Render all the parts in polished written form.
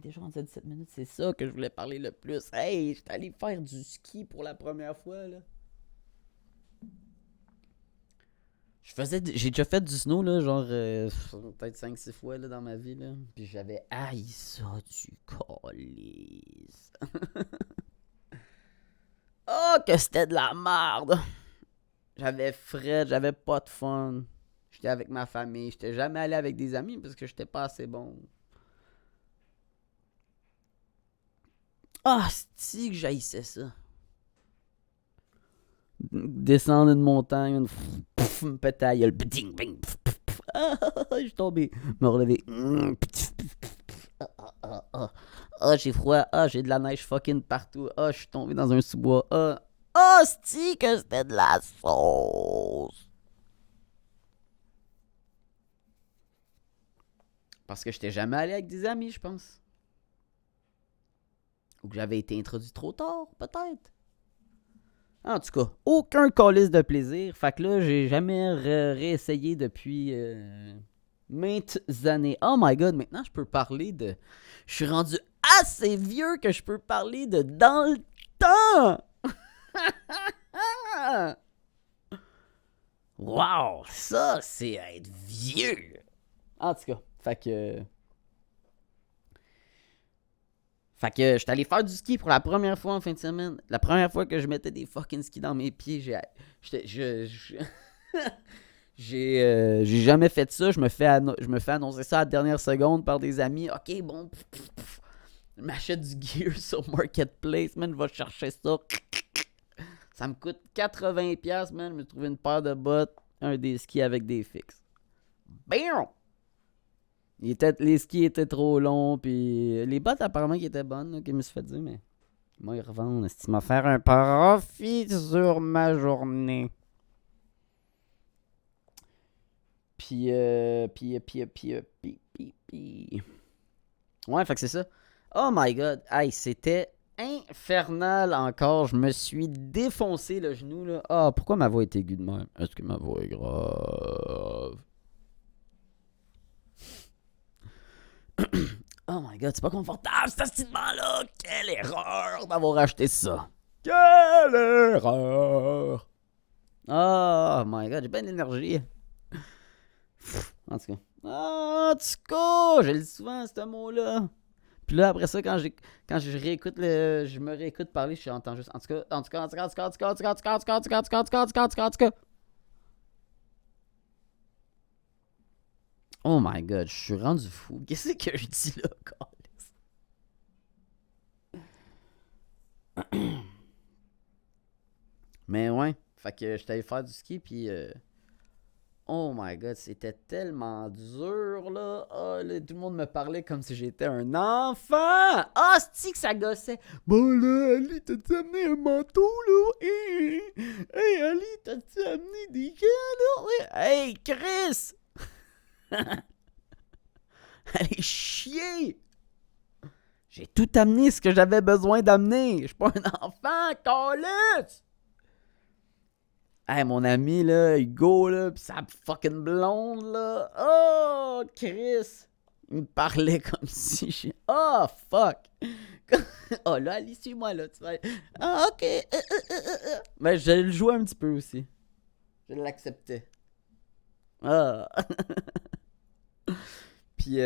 est déjà rendu à 17 minutes. C'est ça que je voulais parler le plus. Hey, j'étais allé faire du ski pour la première fois, là. J'ai déjà fait du snow, là, genre, peut-être 5-6 fois, là, dans ma vie, là. Puis j'avais haï ça du calice. Oh, que c'était de la merde! J'avais fret, j'avais pas de fun. J'étais avec ma famille. J'étais jamais allé avec des amis parce que j'étais pas assez bon. Ah, c'est que j'haïssais ça. Descendre une montagne, me péter la gueule. Ah, je suis tombé. Me relever. Ah, j'ai froid. Ah, j'ai de la neige fucking partout. Ah, je suis tombé dans un sous-bois. Ah, c'est que c'était de la sauce. Parce que j'étais jamais allé avec des amis, je pense. Ou que j'avais été introduit trop tard, peut-être. En tout cas, aucun calice de plaisir. Fait que là, j'ai jamais réessayé depuis maintes années. Oh my god, maintenant je peux parler de... Je suis rendu assez vieux que je peux parler de dans le temps. Wow, ça c'est être vieux. En tout cas, Fait que j'étais allé faire du ski pour la première fois en fin de semaine. La première fois que je mettais des fucking skis dans mes pieds, j'ai jamais fait ça. Je me fais annoncer ça à la dernière seconde par des amis. Ok, bon, je m'achète du gear sur Marketplace, man, je vais chercher ça. Ça me coûte 80$, man. Je me trouve une paire de bottes, un des skis avec des fixes. Bam! Les skis étaient trop longs, puis les bottes apparemment qui étaient bonnes, là, qui me suis fait dire, mais moi ils revendent. Est-ce qu'il m'a faire un profit sur ma journée? Puis, ouais, fait que c'est ça. Oh my god, hey, c'était infernal encore. Je me suis défoncé le genou, là. Ah, pourquoi ma voix est aiguë de même? Est-ce que ma voix est grave? Oh my god, c'est pas confortable, cet astignement-là! Quelle erreur d'avoir acheté ça! Quelle erreur! Oh my god, j'ai bien de l'énergie. En tout cas. En tout cas, je le dis souvent, ce mot-là. Puis là, après ça, quand je réécoute je me réécoute parler, j'entends juste en tout cas, en tout cas, en tout cas, en tout cas, en tout cas, en tout cas, en tout cas, en tout cas, en tout cas, en tout cas, en tout cas, en tout cas, en tout cas, en tout cas. Oh my god, je suis rendu fou. Qu'est-ce que je dis là, câlisse? Mais ouais, fait que j'étais allé faire du ski, puis oh my god, c'était tellement dur là. Oh, là. Tout le monde me parlait comme si j'étais un enfant. Ah, c'est que ça gossait. Bon là, Ali, t'as-tu amené un manteau là? Hey, Ali, t'as-tu amené des gants là? Hey, Chris! Allez chier! J'ai tout amené ce que j'avais besoin d'amener. Je suis pas un enfant, calice! Hey, mon ami, là, Hugo, là, pis sa fucking blonde, là. Oh, Chris! Il me parlait comme si je... Oh, fuck! Oh, là, allez, suis-moi, là. Tu vas... Ah, ok. Mais je le jouais un petit peu aussi. Je l'acceptais. Ah! Puis,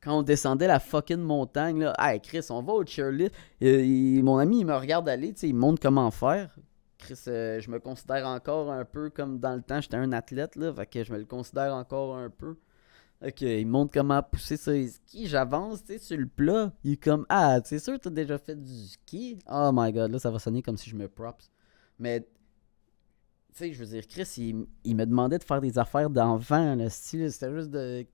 quand on descendait la fucking montagne, là, hey Chris, on va au cheerlead. Mon ami, il me regarde aller, tu sais, il me montre comment faire. Chris, je me considère encore un peu comme dans le temps, j'étais un athlète, là, fait que je me le considère encore un peu. Ok, il me montre comment pousser ses skis, j'avance, tu sais, sur le plat. Il est comme, ah, c'est sûr, t'as déjà fait du ski? Oh my god, là, ça va sonner comme si je me props. Mais, tu sais, je veux dire, Chris, il me demandait de faire des affaires d'enfant, là, style, c'était juste de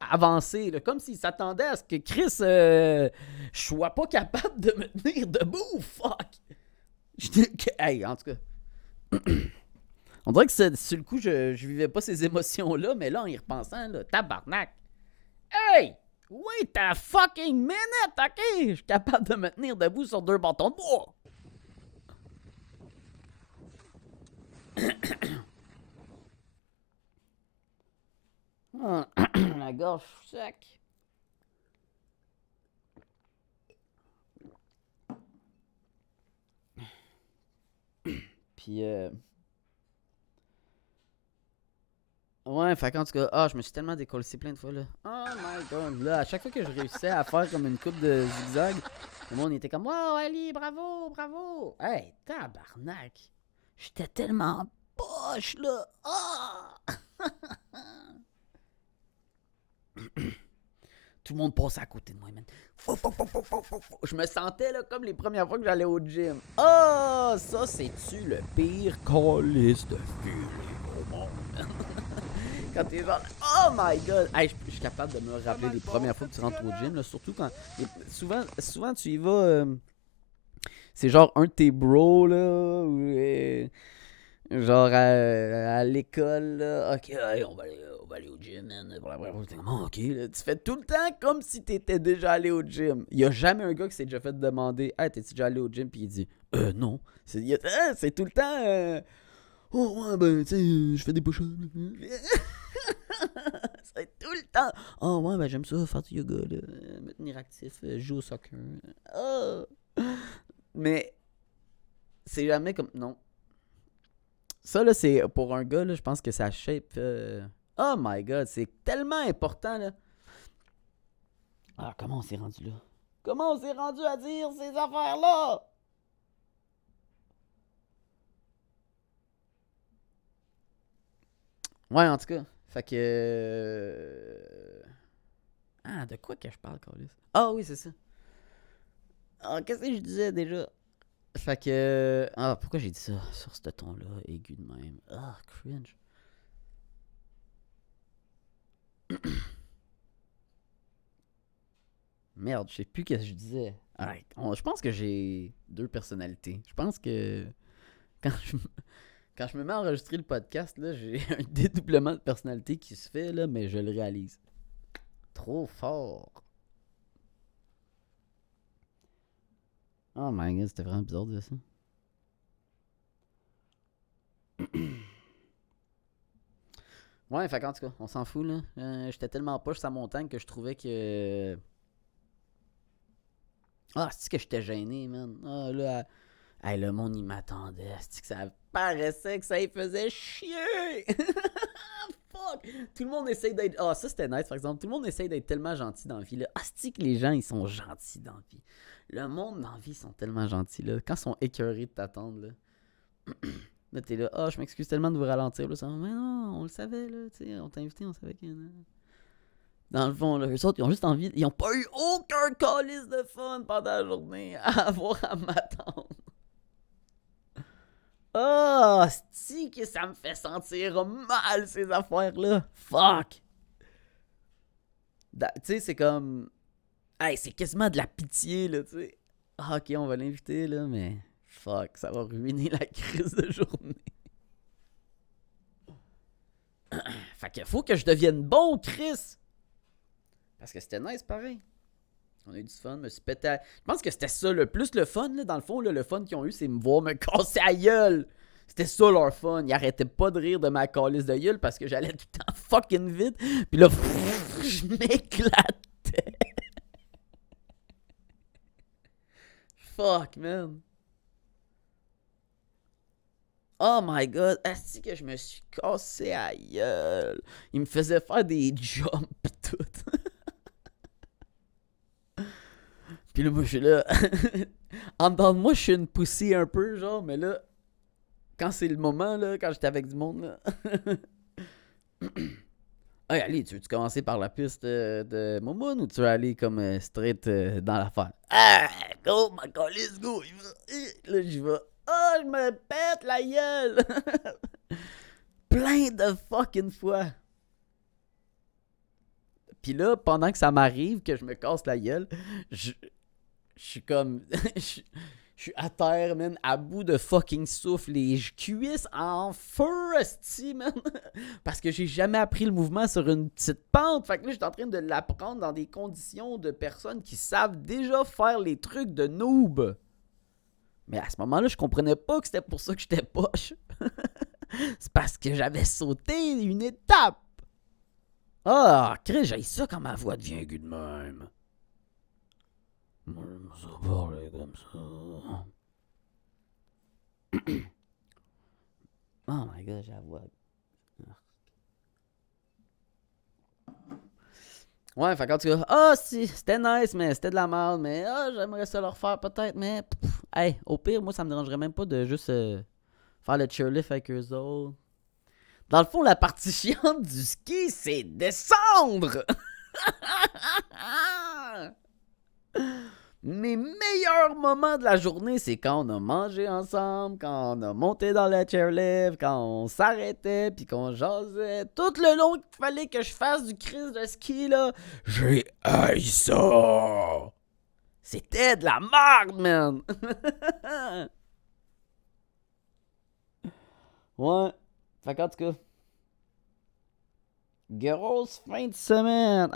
avancer, là, comme s'il s'attendait à ce que Chris, je sois pas capable de me tenir debout, fuck! Hey, en tout cas, on dirait que sur le coup, je vivais pas ces émotions-là, mais là, en y repensant, là, tabarnak! Hey! Wait a fucking minute, ok? Je suis capable de me tenir debout sur 2 bâtons de bois! Ah, la gorge sec. Puis, ouais, fait qu'en tout cas, je me suis tellement décollé plein de fois, là. Oh my god, là, à chaque fois que je réussissais à faire comme une coupe de zigzag, le monde était comme, wow, Ali, bravo, bravo. Hey, tabarnak. J'étais tellement poche, là. Ah! Tout le monde passait à côté de moi, man. Je me sentais là comme les premières fois que j'allais au gym. Oh, ça, c'est-tu le pire calice de feeling au monde, man? Quand t'es genre, oh my god! Hey, je suis capable de me rappeler les premières fois que tu rentres au gym, là, surtout quand. Souvent, tu y vas. C'est genre un de tes bros, là, ou, genre à l'école, là. Ok, hey, on va aller au gym, man. T'es comme, oh, ok, là. Tu fais tout le temps comme si t'étais déjà allé au gym. Il y a jamais un gars qui s'est déjà fait demander, hey, t'es-tu déjà allé au gym? Puis il dit, non. C'est tout le temps, oh, ouais, ben, tu sais, je fais des push-ups. C'est tout le temps. Oh, ouais, ben, j'aime ça, faire du yoga, là, me tenir actif, jouer au soccer. Oh. Mais c'est jamais comme. Non. Ça, là, c'est pour un gars, là, je pense que ça shape. Oh my god, c'est tellement important, là. Ah, comment on s'est rendu là? Comment on s'est rendu à dire ces affaires-là? Ouais, en tout cas. Fait que. Ah, de quoi que je parle, Carlis? Ah oui, c'est ça. Ah, qu'est-ce que je disais déjà? Fait que. Ah, pourquoi j'ai dit ça sur ce ton-là, aigu de même? Ah, cringe. Merde, je sais plus ce que je disais. Alright, je pense que j'ai deux personnalités. Je pense que quand je, quand je me mets à enregistrer le podcast, là, j'ai un dédoublement de personnalité qui se fait, là, mais je le réalise. Trop fort. Oh my god, c'était vraiment bizarre de dire ça. Ouais, fait qu'en tout cas, on s'en fout, là. J'étais tellement poche sa montagne que je trouvais que. Ah, c'est que j'étais gêné, man. Ah, là, hey, le monde, il m'attendait. C'est que ça paraissait que ça y faisait chier. Fuck! Tout le monde essaye d'être. Ah, ça c'était nice par exemple. Tout le monde essaye d'être tellement gentil dans la vie. Là. Ah, c'est que les gens ils sont gentils dans la vie. Le monde dans la vie ils sont tellement gentils. Là. Quand ils sont écœurés de t'attendre, là. Là, t'es là. Ah, je m'excuse tellement de vous ralentir. Là. Ça, mais non, on le savait, là. T'sais, on t'a invité, on savait qu'il y en a. Dans le fond, là, eux autres, ils ont juste envie. Ils ont pas eu aucun calice de fun pendant la journée à avoir à m'attendre. Ah, c'est que ça me fait sentir mal, ces affaires-là. Fuck. Tu sais, c'est comme. Hey, c'est quasiment de la pitié, là, tu sais. Ah, ok, on va l'inviter, là, mais. Fuck, ça va ruiner la crise de journée. Fait qu'il faut que je devienne bon, Chris. Parce que c'était nice, pareil. On a eu du fun, me suis pété à... Je pense que c'était ça, le plus le fun, là, dans le fond, là, le fun qu'ils ont eu, c'est me voir me casser la gueule. C'était ça leur fun. Ils arrêtaient pas de rire de ma calice de gueule parce que j'allais tout le temps fucking vite. Puis là, je m'éclatais. Fuck, man. Oh my god, est-ce que je me suis cassé la gueule? Il me faisait faire des jumps pis tout. Puis là, moi, je suis là. En dedans de moi, je suis une poussée un peu, genre, mais là, quand c'est le moment, là, quand j'étais avec du monde, là. Hey, allez, tu veux-tu commencer par la piste de Momoun ou tu veux aller comme straight dans l'affaire? Ah, go, my god, let's go. Là, j'y vais. Oh, je me pète la gueule. Plein de fucking fois. Puis là, pendant que ça m'arrive, que je me casse la gueule, je suis comme. Je suis à terre, man, à bout de fucking souffle, les cuisses en feu, esti, man. Parce que j'ai jamais appris le mouvement sur une petite pente. Fait que là, j'étais en train de l'apprendre dans des conditions de personnes qui savent déjà faire les trucs de noob. Mais à ce moment-là, je comprenais pas que c'était pour ça que j'étais poche. C'est parce que j'avais sauté une étape. Ah, Chris, j'ai ça quand ma voix devient aiguë de même. Moi, je me sens parler comme ça. Oh my god, j'ai la voix. Ouais, fait qu'en tout cas, c'était nice, mais c'était de la merde, mais j'aimerais ça le refaire peut-être, mais hey, au pire, moi, ça me dérangerait même pas de juste faire le chairlift avec eux autres. Dans le fond, la partie chiante du ski, c'est descendre! Mes meilleurs moments de la journée, c'est quand on a mangé ensemble, quand on a monté dans le chairlift, quand on s'arrêtait, puis qu'on jasait. Tout le long qu'il fallait que je fasse du crise de ski, là, j'ai haï ça! C'était de la merde, man! Ouais. Fait qu'en tout cas, grosse fin de semaine.